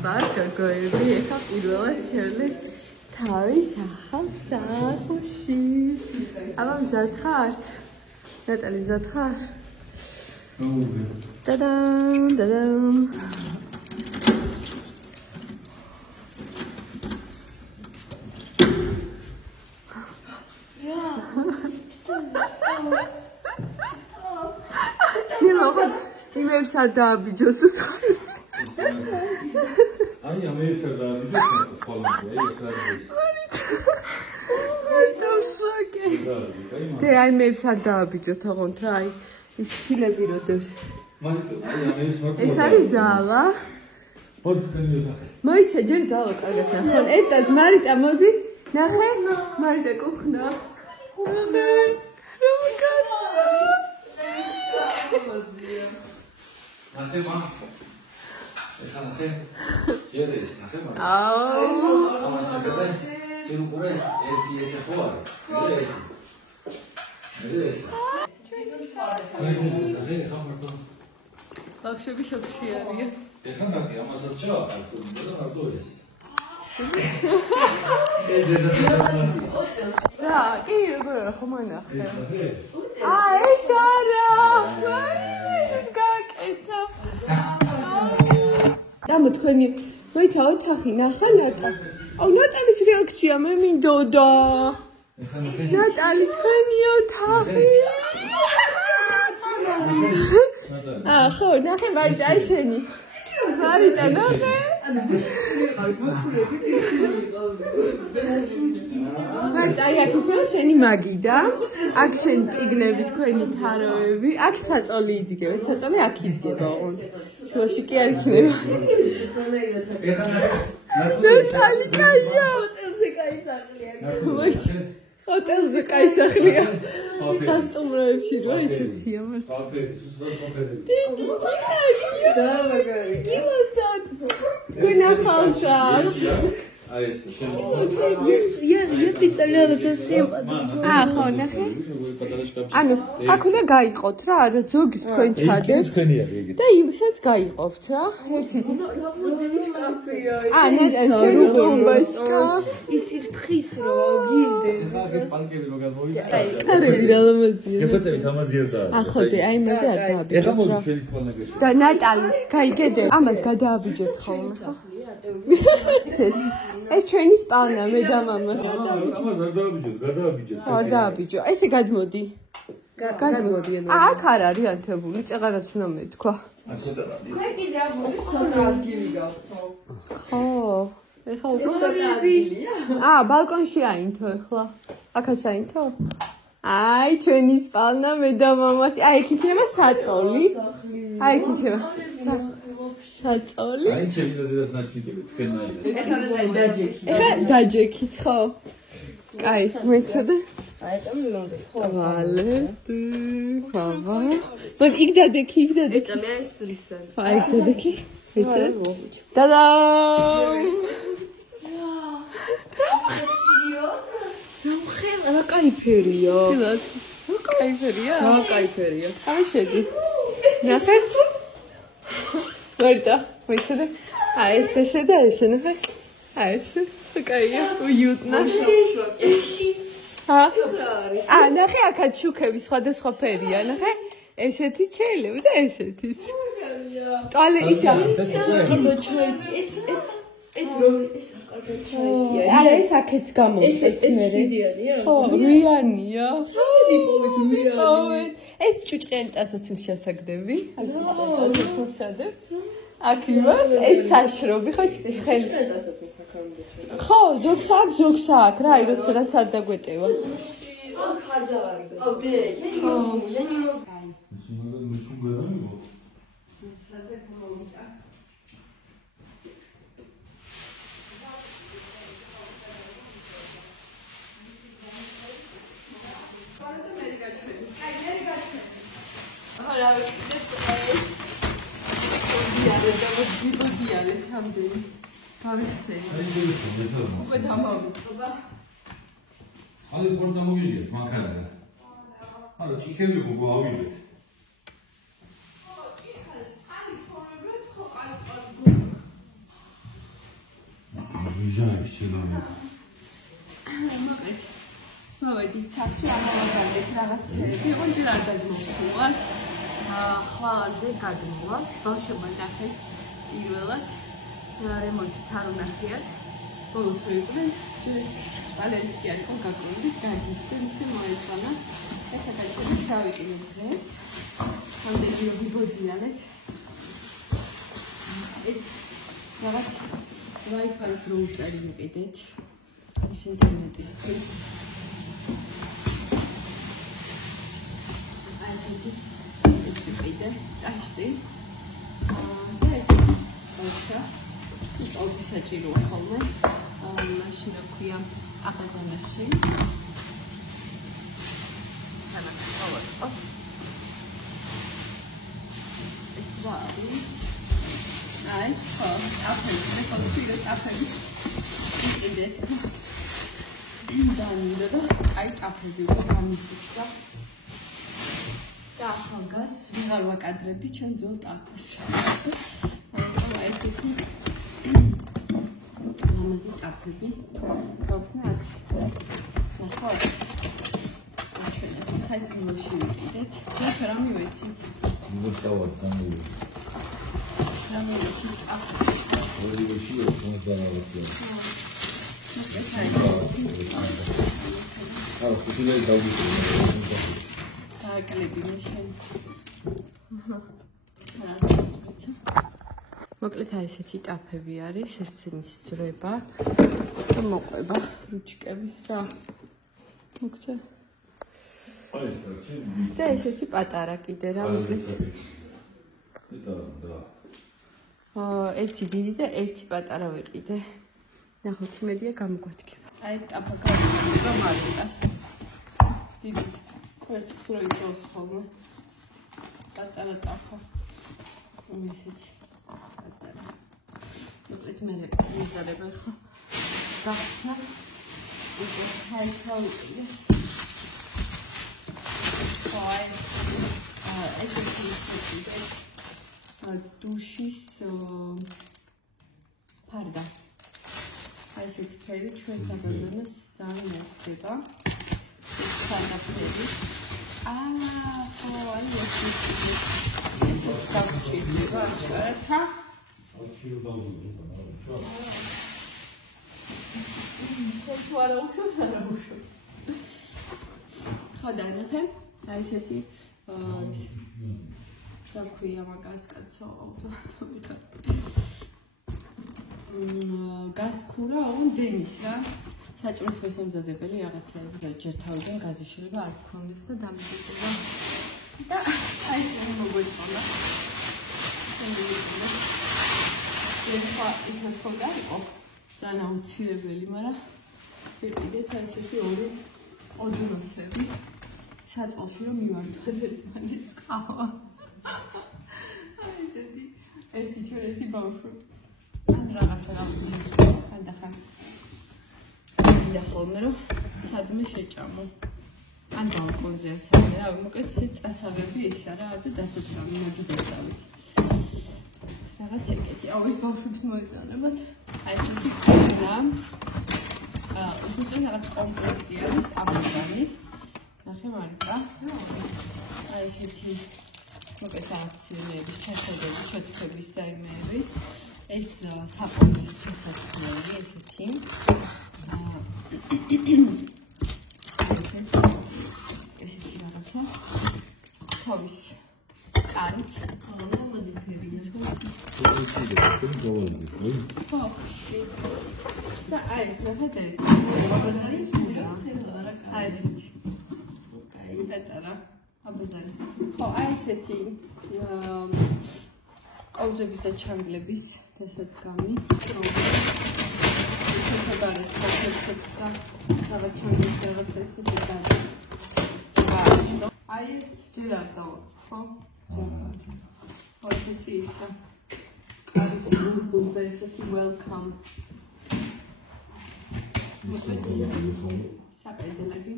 გოგოები, ეხა პირველად შევლე თავის ახალ სახლში. აბა მზად ხართ? ნატალი მზად ხარ? დადამ, დადამ. იმებს არ დააბიჯოს ხარ. აი ამერიკა დააბიჯოს ხოლმე ეკრანზე. შოკი. და აი მეებს არ დააბიჯოთ თაღონთ რა აი ის ფილები როდებს. ეს არის ზალა. მოიცა ჯერ ზალა კარგად ნახე. ეცაც მარიტა მოდი. ნახე. მარიტა კუხნა. ნახე მა. ეხლა ნახე. ჯერეს ნახე მა. ამას შეგდა. შენ უკვე ერთი ესე ხო არის? ეს. ეს. ბავშვები შოქში არიან. ეხლა ნახე ამასაც ჩავა, და მარტო ეს. რა, კი, როგორ ხომ ანახე. ეს არა. ეს გაკეთა. და თქვენი მოიცა ოთახი ნახა ნატა. აუ ნატალის რეაქცია მე მინდოდა. ნატალი თქვენი ოთახი. ხო, ნახე მარიტა აი შენი. მარიტა ნახე. მარიტა აი აქ იქნება შენი მაგიდა. აქ შენი წიგნები თქვენი თაროები. აქ საწოლი იდგება. ეს საწოლი აქ იდგება ოღონდ. შუაში კი არ იქნება. ნატალი კაია. ჰოტელზე კაი სახლია. ჰოტელზე კაი სახლია. სასტუმროებში რა ისეთია მას. კი მოწოდ. გინახავსა. აი ეს შენ. Я представляла совсем. ხო, ნახე. ანუ, აქ უნდა გაიყოთ რა, რა ზოგის თქვენ ჩადებთ. და იმსაც გაიყობთ რა. ერთით. ნეტა შენ კომბაჩკა. ისი ფრთხის რო გიზდე. ეს პანკები რო გადმოვიდა. აი, რა ლამაზია. გეფოცებით ამაზიერ და. ხო, აი მეზე არ დააბიჯე. ეხლა მოდი შენი სპანაკები. და ნატალი, გაიგედე. ამას გადააბიჯეთ ხოლმე ხო? შეც. ეს ჩვენი სპანა მე და მამა. ამას არ დააბიჯეთ, გადააბიჯეთ. არ დააბიჯო. ესე გადმოდი. გადმოდი. აქ არ არის ანთებული, წეღარაც უნდა მეთქვა. მე კიდე აღგილი გავხო. ხო. ეხლა უკვე ბალკონში აინთო ეხლა. აქაც აინთო? აი, ჩვენი სპანა მე და მამას. აი, იქ იქნება საწოლი. აი, იქ იქნება. საწოლი. აი, ჩემი და დედას ნაჩნიკები თქვენნაირად. ეხლა დაჯექი. ეხლა დაჯექით ხო? კაი, მეცადე. აი, წამილონდე. ვალე. ხავა. მოდი იქ დადექი, იქ დადექი. ეწამე ეს რისან. აი, იქ დადექი. მეცადე. დადამ. რა კაი ფერია. სილაც. რა კაი ფერია. რა კაი ფერია. აი შედი. ნახე. ვერდა, მოიცადე. აი ეს ესე და ესე ნახე. აი ესე. კაია, უიუტნა. ნახე აქაც შუქები სხვადასხვა ფერია, ნახე. ესეთი შეიძლება და ესეთიც. ტვალე ისა. არა ეს აქეთ გამოვწევთ მე. ხო, რიანია. ეს ჭუჭყიანი ტასაც შეასაგდები. აი ჭუჭყიანი ტასაც ჩადებთ. აქ იმას ეს საშრობი ხო იცის ხელი. ხო, ზოგს აქ რა, აი როდესაც არ დაგვეტევა. აი ხორცა მოგიგეთ მანქანა. არა, ჭიქელი გოგო ავიღეთ. მოვედით სახლში, ამავდროულად რაღაცები, ორი არ გადმოვხვალ. ხვალზე გადმოვარ. ბავშვებმა ნახეს პირველად. რემონტით არ უნახიათ. ბოლოს ვიყვნენ. ალერიც კი არ იყო გაკრული, გაიგისთან ისე მოეწონა. ეხლა გაიგეთ ჩავიკიდეთ დღეს. რამდენი ვიბოდიანეთ. ეს რაღაც Wi-Fi-ს რო უწერი მიყიდეთ. ეს ინტერნეტისთვის. ეს ვიყიდე, ტაშტი. და ეს ოქრა. ის ოქრა საჭიროა ხოლმე. მაშინ აქვია აბაზანაში. ეს რა არის? Nice. Apple. მე კონფიგურე Apple. ვიყიდეთ. და აი Apple-ი გამიჩნდა. და ახალგაზრდას ვიღარ ვაკადრებდი ჩვენ ძველ ტაფას. აი ეს იქ. ამაზე ტაფები. გავხსნათ. ნახავთ. ჩვენ ხაის კილოში ვიყიდეთ. და რა მივეცით? მოვსტავად ზამური. რამევეცით Apple. ორი შეო მოსდარავია. აუ, ხუთილე დავიწყე. აკლები შენ. მოკლედ აი ესეთი ტაფები არის, ეს ცენის ძრება და მოყვება რუჩკები და მოგწე. აი ეს რა ჩემი. და ესეთი პატარა კიდე რა მოკლედ. და ერთი დიდი და ერთი პატარა ვიყიდე. ნახოთ იმედია გამოგვადგება. აი ეს ტაფა გავიგებ მარკას. დიდი კვერცხს რო იწოვს ხოლმე. პატარა ტაფა. ესეთი პატარა. მოკლედ მე მიზარება ხა. გახსნა. უკვე ხალხი. ეს ისეთი დუშის ფარდა. აი ესეთი ფერი ჩვენ საბაზანას ძალიან მოხდება. ეს ფარდაფერი. ხო, აი ეს გავჭირდება აშკარათა. ხო, არა უშვებს. ხო, დაინახე. აი ესეთი საქვია მაგას კაცო ავტომატურად. გასქურა όν დენის რა. საჭმლის მოსამზადებელი რაღაცეები და ჯერ თავიდან გაზიშლება არ გქონდეს და დამიჯერება. და აი ეს მოგვიწონა. ეხლა ის ხოდა იყო ძალიან აუცილებელი, მაგრამ ვიყიდეთ აი ესეთი ორი ოდნოსები. საწყალში რომ მივართოთ ერთმანეთს ყავა. აი ესეთი ერთი ჩვენ ერთი ბავშვებს. ან რაღაცა ხანდახან. და ხოლმე რომ სადმე შეჭამო. ან ბალკონზე ასამე რა, მოკლედ ეს წასავები ისა რა და დასაცრავი მაგიდასავით. რაღაც ეგეთი. აუ ეს ბავშვებს მოეწონებათ. აი ესეთი კონა. უბრალოდ რაღაც კომპლექტი არის აბაზანის. ნახე მარიკა. აი ესეთი მოკლედ აქციების ჩახედები, ჩათქების და იმეების. ეს საფონდის შესაძლებელი ესეთი. ესეთი რაღაცა. თავის კარით. ამაზე ფერია. ხო. და აი ეს ნახეთ. აბაზანის აი ესეთი. აი პატარა აბაზანის. ხო, აი ესეთი კოვზების და ჩანგლების დასადგამი. შეგარეთ კონცეფტს და რაღაც ჩანგლის რაღაცებს ესე გადა. აი ეს ჯერ არ დავა, ხო? ხო, ესეთი ისა. არის გულზე ესეთი welcome. საყეველები.